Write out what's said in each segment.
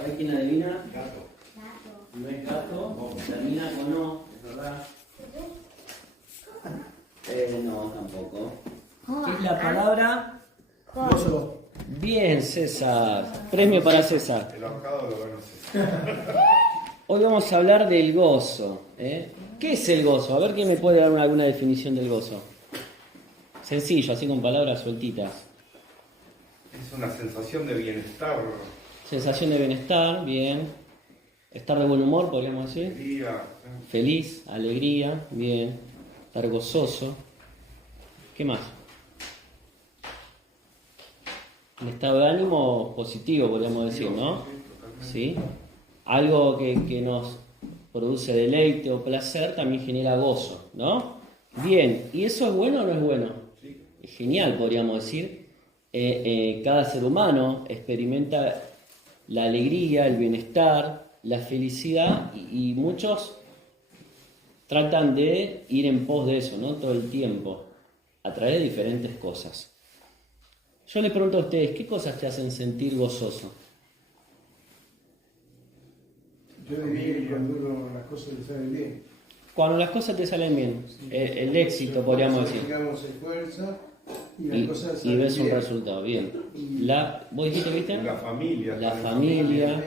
A ver quién adivina. Gato. No es gato, termina con no, es verdad. No, tampoco. ¿Qué es la palabra? Gozo. Bien, César. Premio para César. El ahorcado lo ganó César. Hoy vamos a hablar del gozo. ¿Qué es el gozo? A ver quién me puede dar alguna definición del gozo. Sencillo, así con palabras sueltitas. Es una sensación de bienestar, Sensación de bienestar, bien. Estar de buen humor, podríamos decir. alegría. Feliz, alegría, bien. Estar gozoso. ¿Qué más? Un estado de ánimo positivo, podríamos decir, ¿no? ¿Sí? Algo que nos produce deleite o placer también genera gozo, ¿no? Bien, ¿y eso es bueno o no es bueno? Es genial, podríamos decir. Cada ser humano experimenta la alegría, el bienestar, la felicidad y muchos tratan de ir en pos de eso, ¿no? Todo el tiempo, a través de diferentes cosas. Yo les pregunto a ustedes, ¿qué cosas te hacen sentir gozoso? Yo diría que cuando las cosas le salen bien. Cuando las cosas te salen bien, el éxito, podríamos decir. Digamos, esfuerza y las cosas Y salen ves un bien. resultado, bien. ¿Vos dijiste, viste? La familia. La también. familia.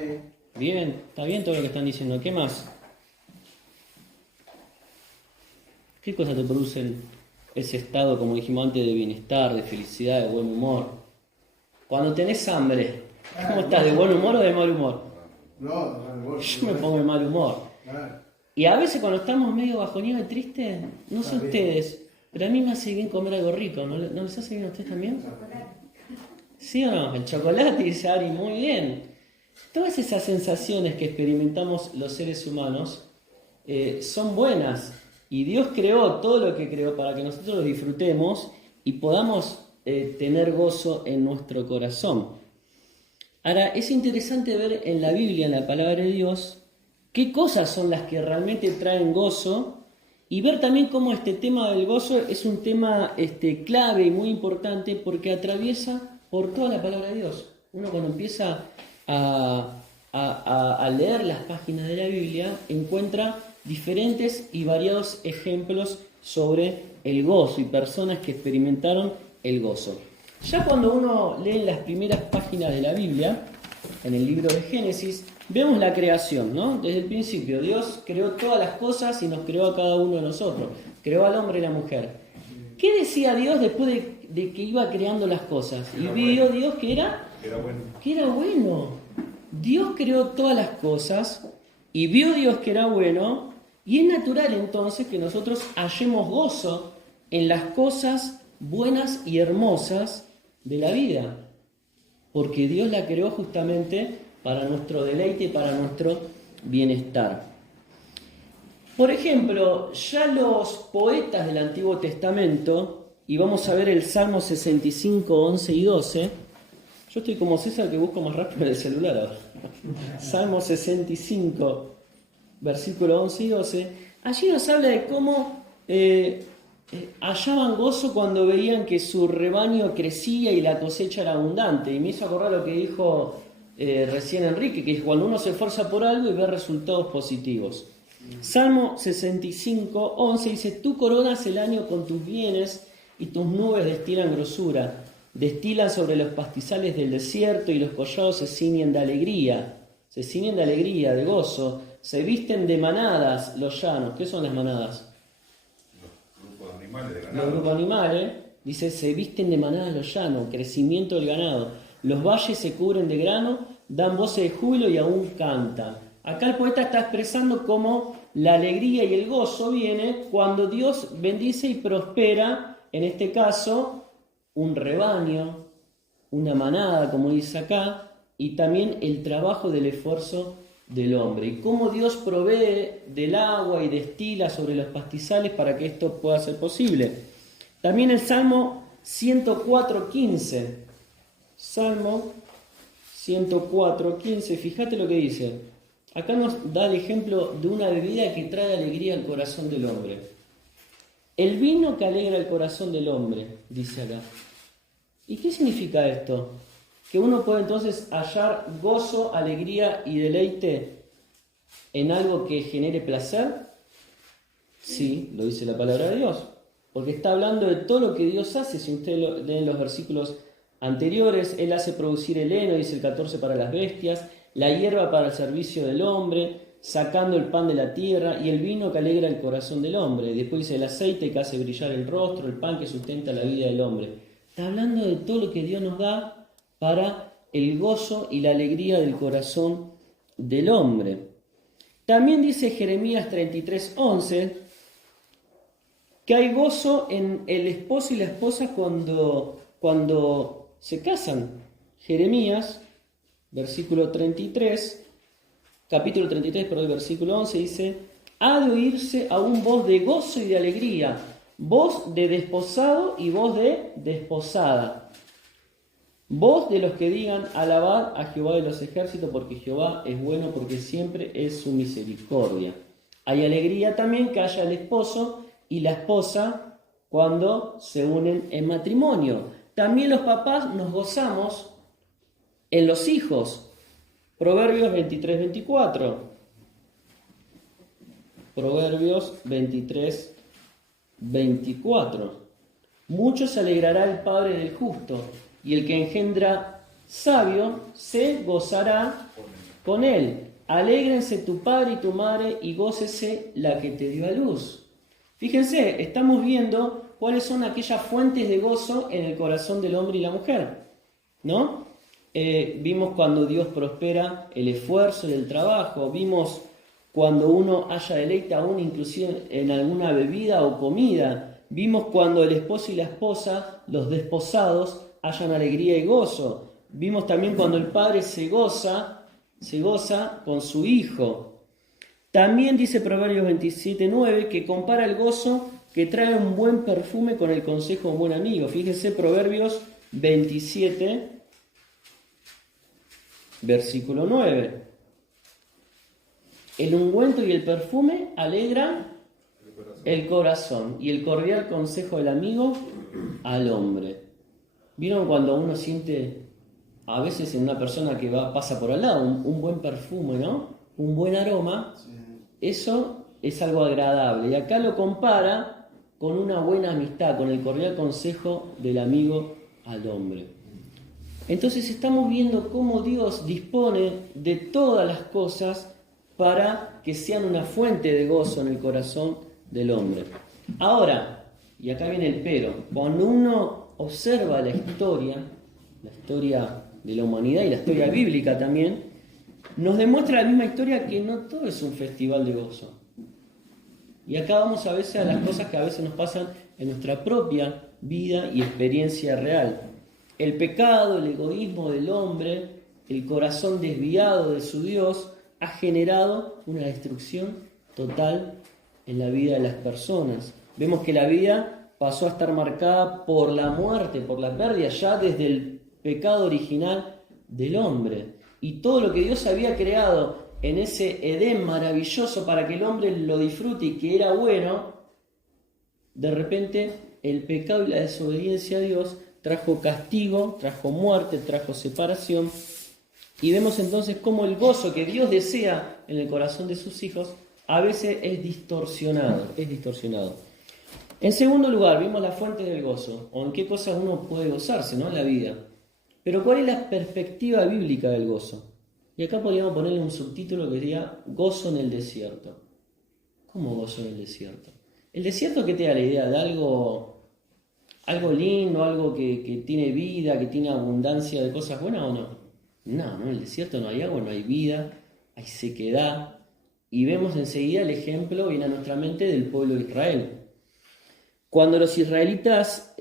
Bien, está bien todo lo que están diciendo. ¿Qué más? ¿Qué cosas te producen ese estado, como dijimos antes, de bienestar, de felicidad, de buen humor? Cuando tenés hambre, ¿cómo estás? ¿De buen humor o de mal humor? No, vos. Yo me pongo de mal humor. Claro. Y a veces cuando estamos medio bajoneados y tristes, no sé Está bien. ustedes, pero a mí me hace bien comer algo rico. ¿No les hace bien a ustedes también? ¿Sí o no? El chocolate, dice Ari, muy bien. Todas esas sensaciones que experimentamos los seres humanos son buenas. Y Dios creó todo lo que creó para que nosotros lo disfrutemos y podamos tener gozo en nuestro corazón. Ahora, es interesante ver en la Biblia, en la palabra de Dios, qué cosas son las que realmente traen gozo y ver también cómo este tema del gozo es un tema clave y muy importante porque atraviesa por toda la palabra de Dios. Uno cuando empieza a leer las páginas de la Biblia encuentra diferentes y variados ejemplos sobre el gozo y personas que experimentaron el gozo. Ya cuando uno lee las primeras páginas de la Biblia, en el libro de Génesis, vemos la creación, ¿no? Desde el principio, Dios creó todas las cosas y nos creó a cada uno de nosotros. Creó al hombre y la mujer. ¿Qué decía Dios después de que iba creando las cosas? Y vio Dios que era Era bueno. que era bueno. Dios creó todas las cosas y vio Dios que era bueno, y es natural entonces que nosotros hallemos gozo en las cosas buenas y hermosas de la vida, porque Dios la creó justamente para nuestro deleite y para nuestro bienestar. Por ejemplo, ya los poetas del Antiguo Testamento, y vamos a ver el Salmo 65, 11 y 12, yo estoy como César que busco más rápido en el celular ahora. Salmo 65, versículo 11 y 12. Allí nos habla de cómo hallaban gozo cuando veían que su rebaño crecía y la cosecha era abundante. Y me hizo acordar lo que dijo recién Enrique, que es cuando uno se esfuerza por algo y ve resultados positivos. Salmo 65, 11 dice: Tú coronas el año con tus bienes y tus nubes destilan grosura. Destilan sobre los pastizales del desierto y los collados se ciñen de alegría. Se ciñen de alegría, de gozo. Se visten de manadas los llanos. ¿Qué son las manadas? Los grupos de animales de Los ganado. grupos animales. Dice, se visten de manadas los llanos, crecimiento del ganado. Los valles se cubren de grano, dan voces de júbilo y aún cantan. Acá el poeta está expresando cómo la alegría y el gozo viene cuando Dios bendice y prospera, en este caso, un rebaño, una manada, como dice acá, y también el trabajo del esfuerzo del hombre. Y cómo Dios provee del agua y destila sobre los pastizales para que esto pueda ser posible. También el Salmo 104.15. Salmo 104.15, fíjate lo que dice. Acá nos da el ejemplo de una bebida que trae alegría al corazón del hombre. El vino que alegra el corazón del hombre, dice acá. ¿Y qué significa esto? que uno puede entonces hallar gozo, alegría y deleite en algo que genere placer? Sí, lo dice la palabra de Dios, porque está hablando de todo lo que Dios hace. Si ustedes leen los versículos anteriores, Él hace producir el heno, dice el 14, para las bestias, la hierba para el servicio del hombre, sacando el pan de la tierra y el vino que alegra el corazón del hombre. Después dice el aceite que hace brillar el rostro, el pan que sustenta la vida del hombre. Está hablando de todo lo que Dios nos da para el gozo y la alegría del corazón del hombre. También dice Jeremías 33:11 que hay gozo en el esposo y la esposa cuando se casan. Jeremías, capítulo 33, versículo 11, dice: ha de oírse aún voz de gozo y de alegría, voz de desposado y voz de desposada, voz de los que digan: alabad a Jehová de los ejércitos, porque Jehová es bueno, porque siempre es su misericordia. Hay alegría también que haya el esposo y la esposa cuando se unen en matrimonio. También los papás nos gozamos en los hijos. Proverbios 23:24. Proverbios 23:24. Mucho se alegrará el padre del justo, y el que engendra sabio se gozará con él. Alégrense tu padre y tu madre, y gócese la que te dio a luz. Fíjense, estamos viendo cuáles son aquellas fuentes de gozo en el corazón del hombre y la mujer, ¿no? Vimos cuando Dios prospera el esfuerzo y el trabajo. Vimos cuando uno haya deleite aún inclusive en alguna bebida o comida. Vimos cuando el esposo y la esposa, los desposados, hayan alegría y gozo. Vimos también cuando el padre se goza con su hijo. También dice Proverbios 27:9 que compara el gozo que trae un buen perfume con el consejo de un buen amigo. Fíjense, Proverbios 27, versículo 9. El ungüento y el perfume alegran el corazón, y el cordial consejo del amigo al hombre. ¿Vieron cuando uno siente a veces en una persona que pasa por al lado un buen perfume, ¿no? Un buen aroma. Sí. Eso es algo agradable. Y acá lo compara con una buena amistad, con el cordial consejo del amigo al hombre. Entonces estamos viendo cómo Dios dispone de todas las cosas para que sean una fuente de gozo en el corazón del hombre. Ahora, y acá viene el pero, cuando uno observa la historia de la humanidad y la historia bíblica también, nos demuestra la misma historia que no todo es un festival de gozo. Y acá vamos a veces a las cosas que a veces nos pasan en nuestra propia vida y experiencia real. El pecado, el egoísmo del hombre, el corazón desviado de su Dios, ha generado una destrucción total en la vida de las personas. Vemos que la vida pasó a estar marcada por la muerte, por la pérdida, ya desde el pecado original del hombre. Y todo lo que Dios había creado en ese Edén maravilloso para que el hombre lo disfrute y que era bueno, de repente el pecado y la desobediencia a Dios trajo castigo, trajo muerte, trajo separación. Y vemos entonces cómo el gozo que Dios desea en el corazón de sus hijos a veces es distorsionado. En segundo lugar, vimos las fuentes del gozo, o en qué cosas uno puede gozarse, ¿no?, en la vida. Pero ¿cuál es la perspectiva bíblica del gozo? Y acá podríamos ponerle un subtítulo que diría gozo en el desierto. ¿Cómo gozo en el desierto? ¿El desierto qué te da la idea? ¿De algo lindo, algo que tiene vida, que tiene abundancia de cosas buenas o no? No, en el desierto no hay agua, no hay vida, hay sequedad. Y vemos enseguida el ejemplo, viene a nuestra mente, del pueblo de Israel. Cuando los israelitas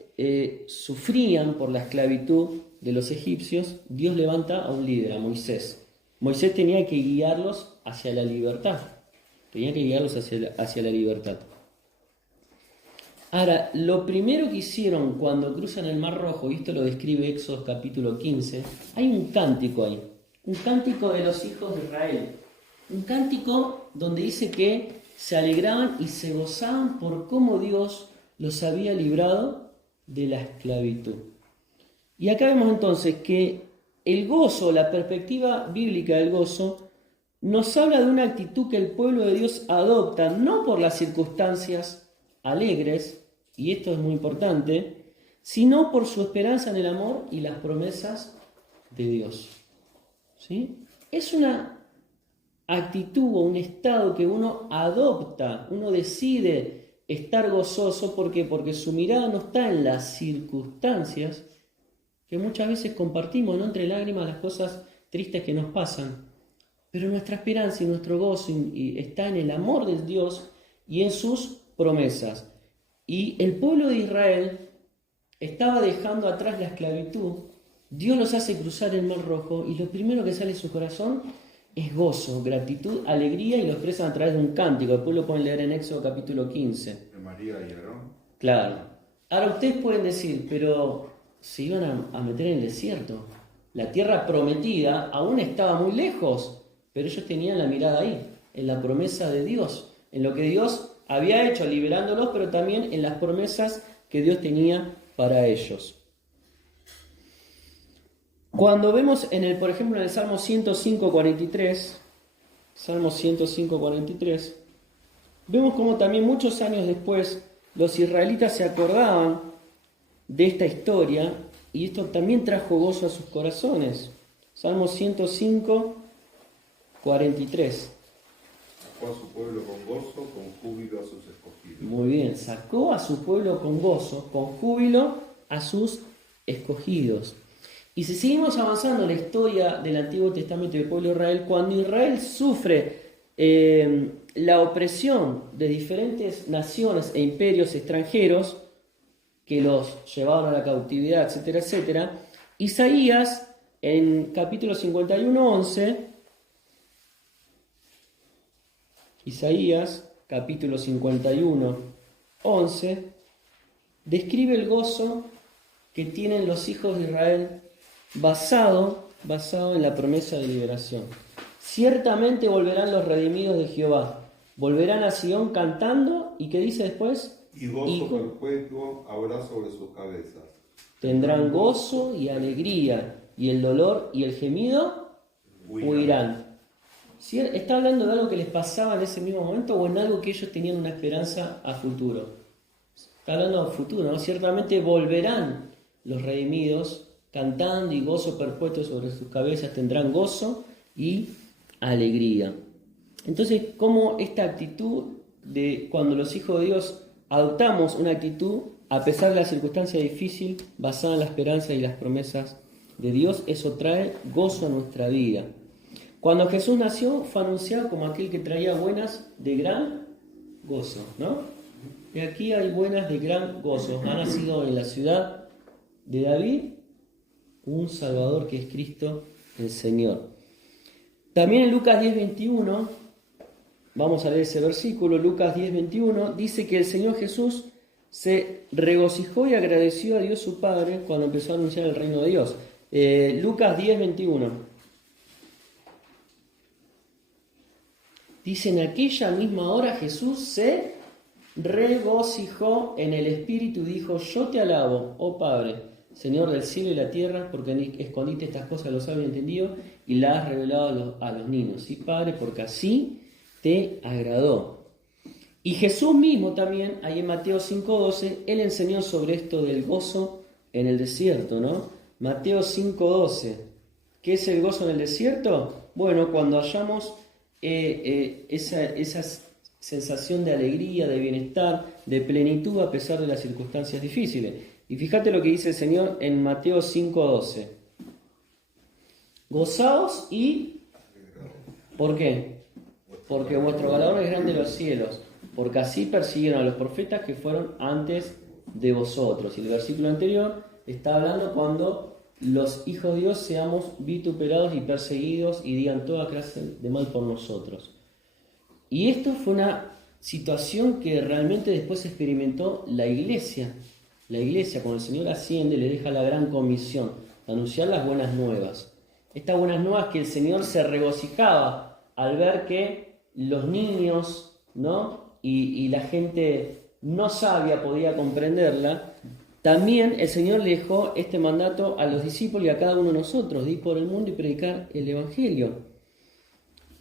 sufrían por la esclavitud de los egipcios, Dios levanta a un líder, a Moisés. Moisés tenía que guiarlos hacia la libertad. Hacia la libertad. Ahora, lo primero que hicieron cuando cruzan el Mar Rojo, y esto lo describe Éxodo capítulo 15, hay un cántico ahí, un cántico de los hijos de Israel, un cántico donde dice que se alegraban y se gozaban por cómo Dios los había librado de la esclavitud. Y acá vemos entonces que el gozo, la perspectiva bíblica del gozo, nos habla de una actitud que el pueblo de Dios adopta, no por las circunstancias alegres, y esto es muy importante, sino por su esperanza en el amor y las promesas de Dios. ¿Sí? Es una actitud o un estado que uno adopta, uno decide estar gozoso. ¿Por qué? Porque su mirada no está en las circunstancias, que muchas veces compartimos, ¿no? Entre lágrimas, las cosas tristes que nos pasan. Pero nuestra esperanza y nuestro gozo está en el amor de Dios y en sus promesas. Y el pueblo de Israel estaba dejando atrás la esclavitud. Dios los hace cruzar el Mar Rojo y lo primero que sale de su corazón es gozo, gratitud, alegría, y lo expresan a través de un cántico. Después lo pueden leer en Éxodo capítulo 15. De María y Aarón. Claro. Ahora ustedes pueden decir, pero se iban a meter en el desierto. La tierra prometida aún estaba muy lejos, pero ellos tenían la mirada ahí, en la promesa de Dios, en lo que Dios había hecho liberándolos, pero también en las promesas que Dios tenía para ellos. Cuando vemos por ejemplo en el Salmo 105:43, vemos como también muchos años después los israelitas se acordaban de esta historia y esto también trajo gozo a sus corazones. Salmo 105:43. Sacó a su pueblo con gozo, con júbilo a sus escogidos. Muy bien, sacó a su pueblo con gozo, con júbilo a sus escogidos. Y si seguimos avanzando en la historia del Antiguo Testamento del pueblo de Israel, cuando Israel sufre la opresión de diferentes naciones e imperios extranjeros que los llevaron a la cautividad, etcétera, etcétera, Isaías en capítulo 51:11, Isaías capítulo 51:11, describe el gozo que tienen los hijos de Israel basado en la promesa de liberación. Ciertamente volverán los redimidos de Jehová, volverán a Sion cantando, ¿y qué dice después? Y gozo perpetuo habrá sobre sus cabezas. Tendrán gozo y alegría, y el dolor y el gemido huirán. ¿Sí? ¿Está hablando de algo que les pasaba en ese mismo momento o en algo que ellos tenían una esperanza a futuro? Está hablando de futuro, ¿no? Ciertamente volverán los redimidos cantando, y gozo perpetuo sobre sus cabezas, tendrán gozo y alegría. Entonces, ¿cómo esta actitud de cuando los hijos de Dios adoptamos una actitud a pesar de la circunstancia difícil, basada en la esperanza y las promesas de Dios, eso trae gozo a nuestra vida? Cuando Jesús nació fue anunciado como aquel que traía buenas de gran gozo, ¿no? Y aquí hay buenas de gran gozo. Ha nacido en la ciudad de David un Salvador que es Cristo el Señor. También en Lucas 10:21, vamos a leer ese versículo, Lucas 10:21, dice que el Señor Jesús se regocijó y agradeció a Dios su Padre cuando empezó a anunciar el reino de Dios. Lucas 10:21. Dice, en aquella misma hora Jesús se regocijó en el Espíritu y dijo, yo te alabo, oh Padre, Señor del cielo y la tierra, porque escondiste estas cosas a los sabios y entendidos y las has revelado a los niños. Sí, Padre, porque así te agradó. Y Jesús mismo también, ahí en Mateo 5:12, Él enseñó sobre esto del gozo en el desierto, ¿no? Mateo 5:12. ¿Qué es el gozo en el desierto? Bueno, cuando hallamos esa sensación de alegría, de bienestar, de plenitud a pesar de las circunstancias difíciles. Y fíjate lo que dice el Señor en Mateo 5:12. Gozaos y... ¿Por qué? Porque vuestro galardón es grande en los cielos, porque así persiguieron a los profetas que fueron antes de vosotros. Y el versículo anterior está hablando cuando los hijos de Dios seamos vituperados y perseguidos y digan toda clase de mal por nosotros. Y esto fue una situación que realmente después experimentó la iglesia. La iglesia, cuando el Señor asciende, le deja la gran comisión, anunciar las buenas nuevas. Estas buenas nuevas que el Señor se regocijaba al ver que los niños, ¿no? y la gente no sabia podía comprenderla, también el Señor le dejó este mandato a los discípulos y a cada uno de nosotros, de ir por el mundo y predicar el Evangelio.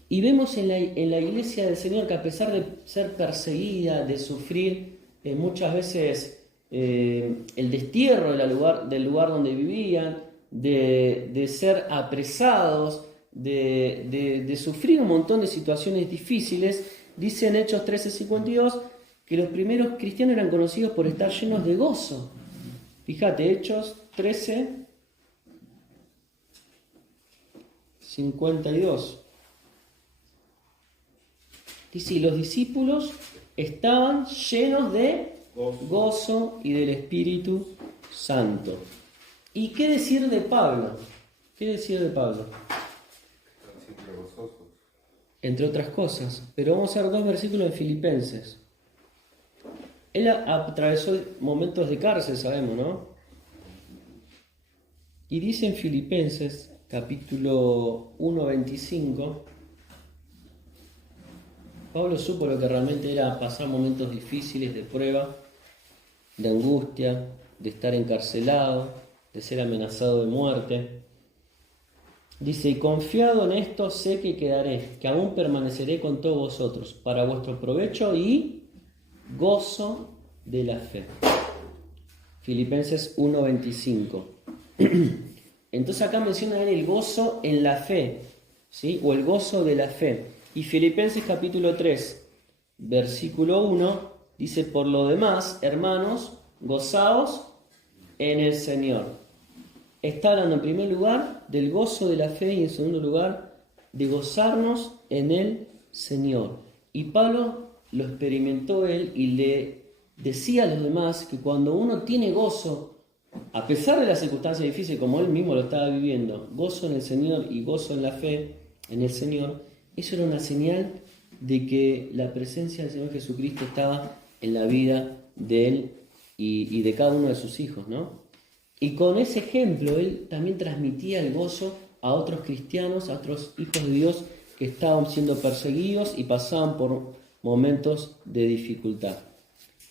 Y vemos en la iglesia del Señor que a pesar de ser perseguida, de sufrir muchas veces el destierro del lugar donde vivían, de ser apresados, de sufrir un montón de situaciones difíciles, dice en Hechos 13:52 que los primeros cristianos eran conocidos por estar llenos de gozo. Fíjate, Hechos 13:52. Dice, y los discípulos estaban llenos de gozo y del Espíritu Santo. ¿Y qué decir de Pablo? ¿Qué decir de Pablo? Están siempre gozosos. Entre otras cosas. Pero vamos a ver 2 versículos de Filipenses. Él atravesó momentos de cárcel, sabemos, ¿no? Y dice en Filipenses, capítulo 1:25, Pablo supo lo que realmente era pasar momentos difíciles de prueba, de angustia, de estar encarcelado, de ser amenazado de muerte. Dice, y confiado en esto sé que quedaré, que aún permaneceré con todos vosotros, para vuestro provecho y gozo de la fe. Filipenses 1:25. Entonces acá menciona el gozo en la fe, ¿sí? O el gozo de la fe. Y Filipenses capítulo 3, versículo 1, dice, por lo demás, hermanos, gozaos en el Señor. Está hablando en primer lugar del gozo de la fe y en segundo lugar de gozarnos en el Señor. Y Pablo lo experimentó él y le decía a los demás que cuando uno tiene gozo, a pesar de las circunstancias difíciles como él mismo lo estaba viviendo, gozo en el Señor y gozo en la fe en el Señor, eso era una señal de que la presencia del Señor Jesucristo estaba en la vida de él y de cada uno de sus hijos, ¿no? Y con ese ejemplo él también transmitía el gozo a otros cristianos, a otros hijos de Dios que estaban siendo perseguidos y pasaban por momentos de dificultad.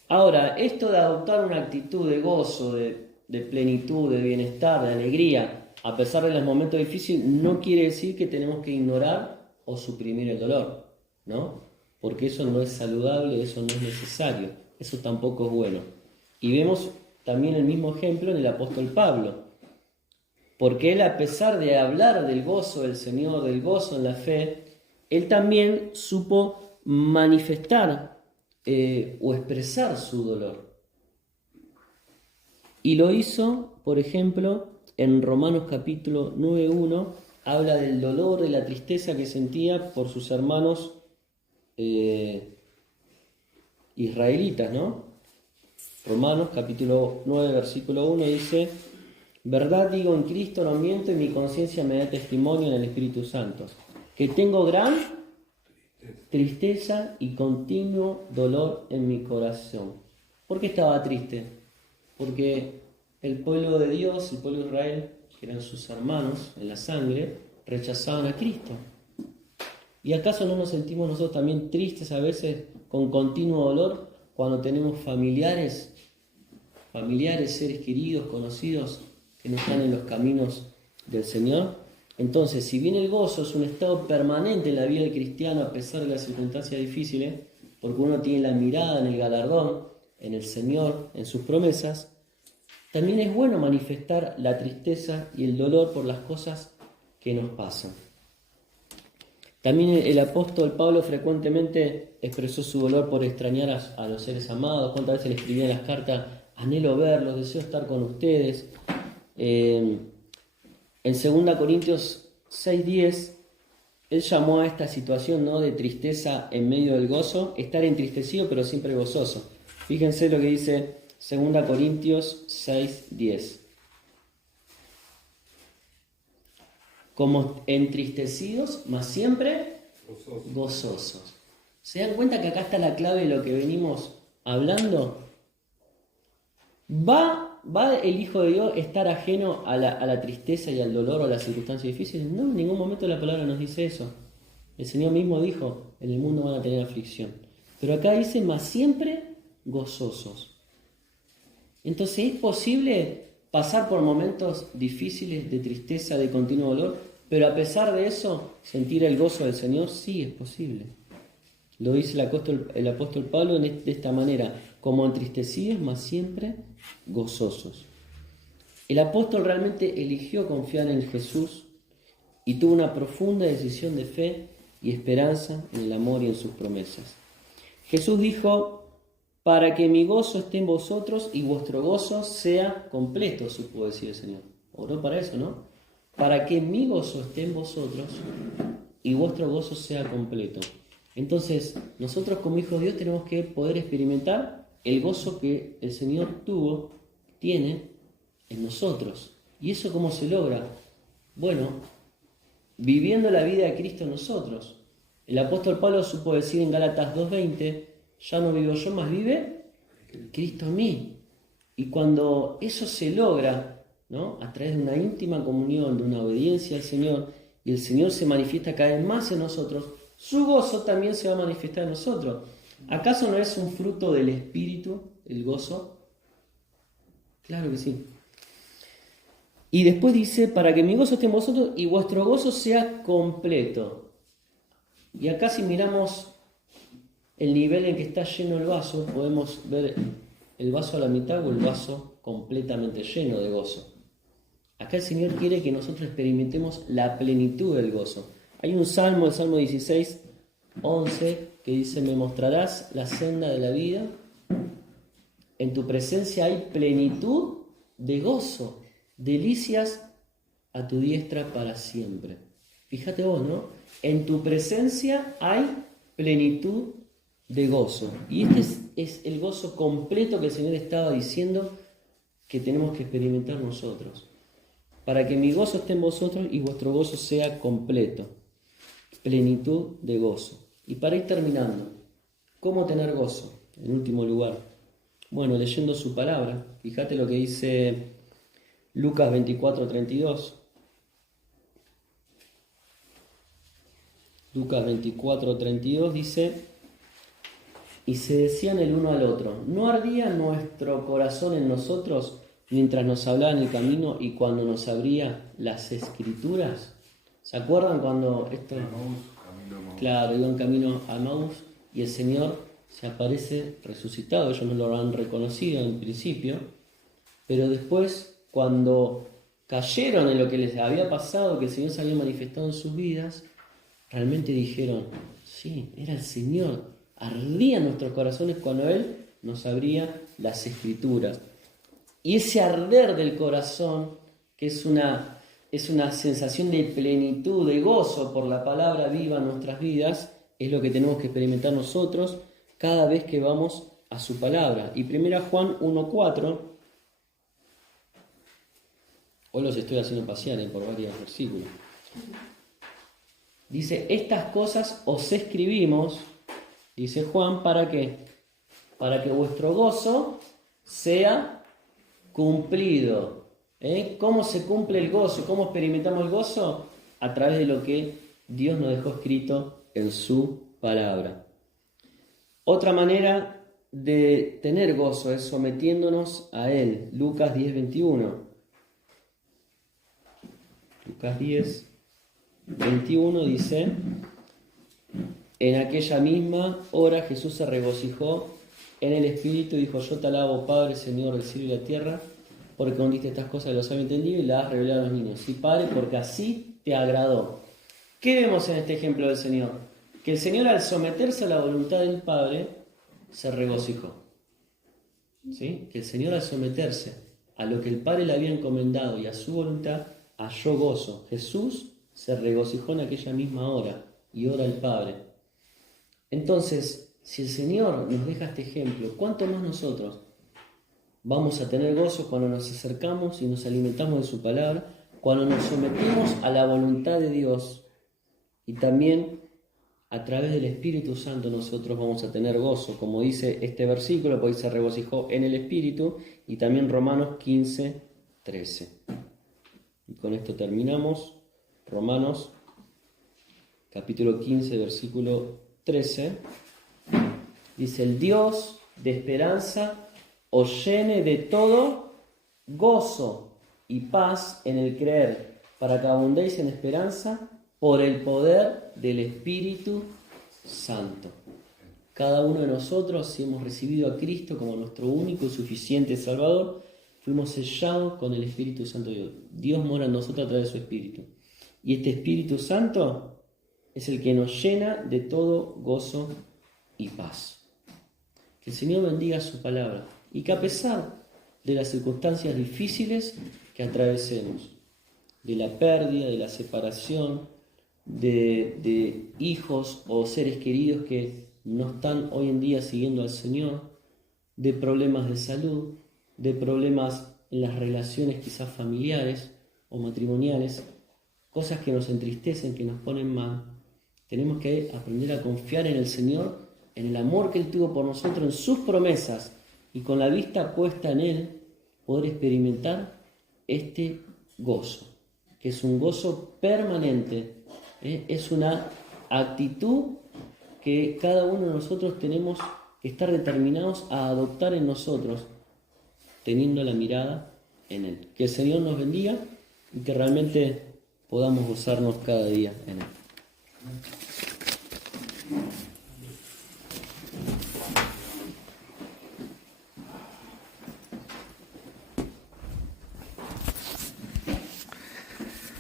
Ahora, esto de adoptar una actitud de gozo, de plenitud, de bienestar, de alegría, a pesar de los momentos difíciles, no quiere decir que tenemos que ignorar o suprimir el dolor, ¿no? Porque eso no es saludable, eso no es necesario, eso tampoco es bueno. Y vemos también el mismo ejemplo en el apóstol Pablo, porque él, a pesar de hablar del gozo del Señor, del gozo en la fe, él también supo manifestar o expresar su dolor. Y lo hizo, por ejemplo, en Romanos capítulo 9:1, habla del dolor, de la tristeza que sentía por sus hermanos israelitas, ¿no? Romanos capítulo 9, versículo 1 dice, verdad digo en Cristo, no miento, y mi conciencia me da testimonio en el Espíritu Santo, que tengo gran tristeza y continuo dolor en mi corazón. ¿Por qué estaba triste? Porque el pueblo de Dios, el pueblo de Israel, que eran sus hermanos en la sangre, rechazaban a Cristo. ¿Y acaso no nos sentimos nosotros también tristes a veces con continuo dolor cuando tenemos familiares, seres queridos, conocidos, que no están en los caminos del Señor? Entonces, si bien el gozo es un estado permanente en la vida del cristiano a pesar de las circunstancias difíciles, porque uno tiene la mirada en el galardón, en el Señor, en sus promesas, también es bueno manifestar la tristeza y el dolor por las cosas que nos pasan. También el apóstol Pablo frecuentemente expresó su dolor por extrañar a los seres amados. ¿Cuántas veces le escribía en las cartas? Anhelo verlos, deseo estar con ustedes. En 2 Corintios 6:10, él llamó a esta situación, ¿no?, de tristeza en medio del gozo, estar entristecido pero siempre gozoso. Fíjense lo que dice 2 Corintios 6:10. Como entristecidos, mas siempre gozosos. ¿Se dan cuenta que acá está la clave de lo que venimos hablando? ¿Va el Hijo de Dios estar ajeno a la tristeza y al dolor o a las circunstancias difíciles? No, en ningún momento la palabra nos dice eso. El Señor mismo dijo, en el mundo van a tener aflicción. Pero acá dice, mas siempre gozosos. Entonces, ¿es posible pasar por momentos difíciles de tristeza, de continuo dolor, pero a pesar de eso sentir el gozo del Señor? Sí, es posible. Lo dice el apóstol Pablo de esta manera: como entristecidos, mas siempre gozosos. El apóstol realmente eligió confiar en Jesús y tuvo una profunda decisión de fe y esperanza en el amor y en sus promesas. Jesús dijo: para que mi gozo esté en vosotros y vuestro gozo sea completo, supo decir el Señor. Oró para eso, ¿no? Para que mi gozo esté en vosotros y vuestro gozo sea completo. Entonces, nosotros como hijos de Dios tenemos que poder experimentar el gozo que el Señor tiene en nosotros. ¿Y eso cómo se logra? Bueno, viviendo la vida de Cristo en nosotros. El apóstol Pablo supo decir en Gálatas 2:20: ya no vivo yo, mas vive Cristo en mí. Y cuando eso se logra, ¿no?, a través de una íntima comunión, de una obediencia al Señor, y el Señor se manifiesta cada vez más en nosotros, su gozo también se va a manifestar en nosotros. ¿Acaso no es un fruto del Espíritu el gozo? Claro que sí. Y después dice: para que mi gozo esté en vosotros y vuestro gozo sea completo. Y acá, si miramos el nivel en que está lleno el vaso, podemos ver el vaso a la mitad o el vaso completamente lleno de gozo. Acá el Señor quiere que nosotros experimentemos la plenitud del gozo. Hay un salmo, el Salmo 16:11, que dice: me mostrarás la senda de la vida, en tu presencia hay plenitud de gozo, delicias a tu diestra para siempre. Fíjate vos, ¿no? En tu presencia hay plenitud de gozo. Y este es el gozo completo que el Señor estaba diciendo que tenemos que experimentar nosotros. Para que mi gozo esté en vosotros y vuestro gozo sea completo. Plenitud de gozo. Y para ir terminando, ¿cómo tener gozo? En último lugar, bueno, leyendo su palabra. Fíjate lo que dice Lucas 24:32. Lucas 24:32 dice: y se decían el uno al otro: ¿no ardía nuestro corazón en nosotros mientras nos hablaba en el camino y cuando nos abría las Escrituras? ¿Se acuerdan cuando esto? Claro, iban camino a Maús y el Señor se aparece resucitado. Ellos no lo han reconocido en principio, pero después, cuando cayeron en lo que les había pasado, que el Señor se había manifestado en sus vidas, realmente dijeron: sí, era el Señor. Ardían nuestros corazones cuando Él nos abría las Escrituras. Y ese arder del corazón, que es una sensación de plenitud, de gozo por la palabra viva en nuestras vidas, es lo que tenemos que experimentar nosotros cada vez que vamos a su palabra. Y 1 Juan 1:4, hoy los estoy haciendo pasear por varios versículos. Dice: estas cosas os escribimos, dice Juan, ¿para qué? Para que vuestro gozo sea cumplido. ¿Cómo se cumple el gozo? ¿Cómo experimentamos el gozo? A través de lo que Dios nos dejó escrito en su palabra. Otra manera de tener gozo es sometiéndonos a Él. Lucas 10:21. Lucas 10:21 dice: en aquella misma hora Jesús se regocijó en el Espíritu y dijo: yo te alabo, Padre, Señor del cielo y de la tierra, porque condiste estas cosas de los sabios entendidos y las has revelado a los niños. Sí, Padre, porque así te agradó. ¿Qué vemos en este ejemplo del Señor? Que el Señor, al someterse a la voluntad del Padre, se regocijó. ¿Sí? Que el Señor, al someterse a lo que el Padre le había encomendado y a su voluntad, halló gozo. Jesús se regocijó en aquella misma hora y ora al Padre. Entonces, si el Señor nos deja este ejemplo, ¿cuánto más nosotros vamos a tener gozo cuando nos acercamos y nos alimentamos de su palabra, cuando nos sometemos a la voluntad de Dios? Y también a través del Espíritu Santo nosotros vamos a tener gozo, como dice este versículo, porque se regocijó en el Espíritu, y también Romanos 15:13. Y con esto terminamos. Romanos capítulo 15, versículo 13. Dice: el Dios de esperanza os llene de todo gozo y paz en el creer, para que abundéis en esperanza por el poder del Espíritu Santo. Cada uno de nosotros, si hemos recibido a Cristo como nuestro único y suficiente Salvador, fuimos sellados con el Espíritu Santo de Dios. Dios mora en nosotros a través de su Espíritu. Y este Espíritu Santo es el que nos llena de todo gozo y paz. Que el Señor bendiga su palabra y que a pesar de las circunstancias difíciles que atravesemos, de la pérdida, de la separación, de hijos o seres queridos que no están hoy en día siguiendo al Señor, de problemas de salud, de problemas en las relaciones quizás familiares o matrimoniales, cosas que nos entristecen, que nos ponen mal. Tenemos que aprender a confiar en el Señor, en el amor que Él tuvo por nosotros, en sus promesas, y con la vista puesta en Él, poder experimentar este gozo, que es un gozo permanente, es una actitud que cada uno de nosotros tenemos que estar determinados a adoptar en nosotros, teniendo la mirada en Él. Que el Señor nos bendiga y que realmente podamos gozarnos cada día en Él.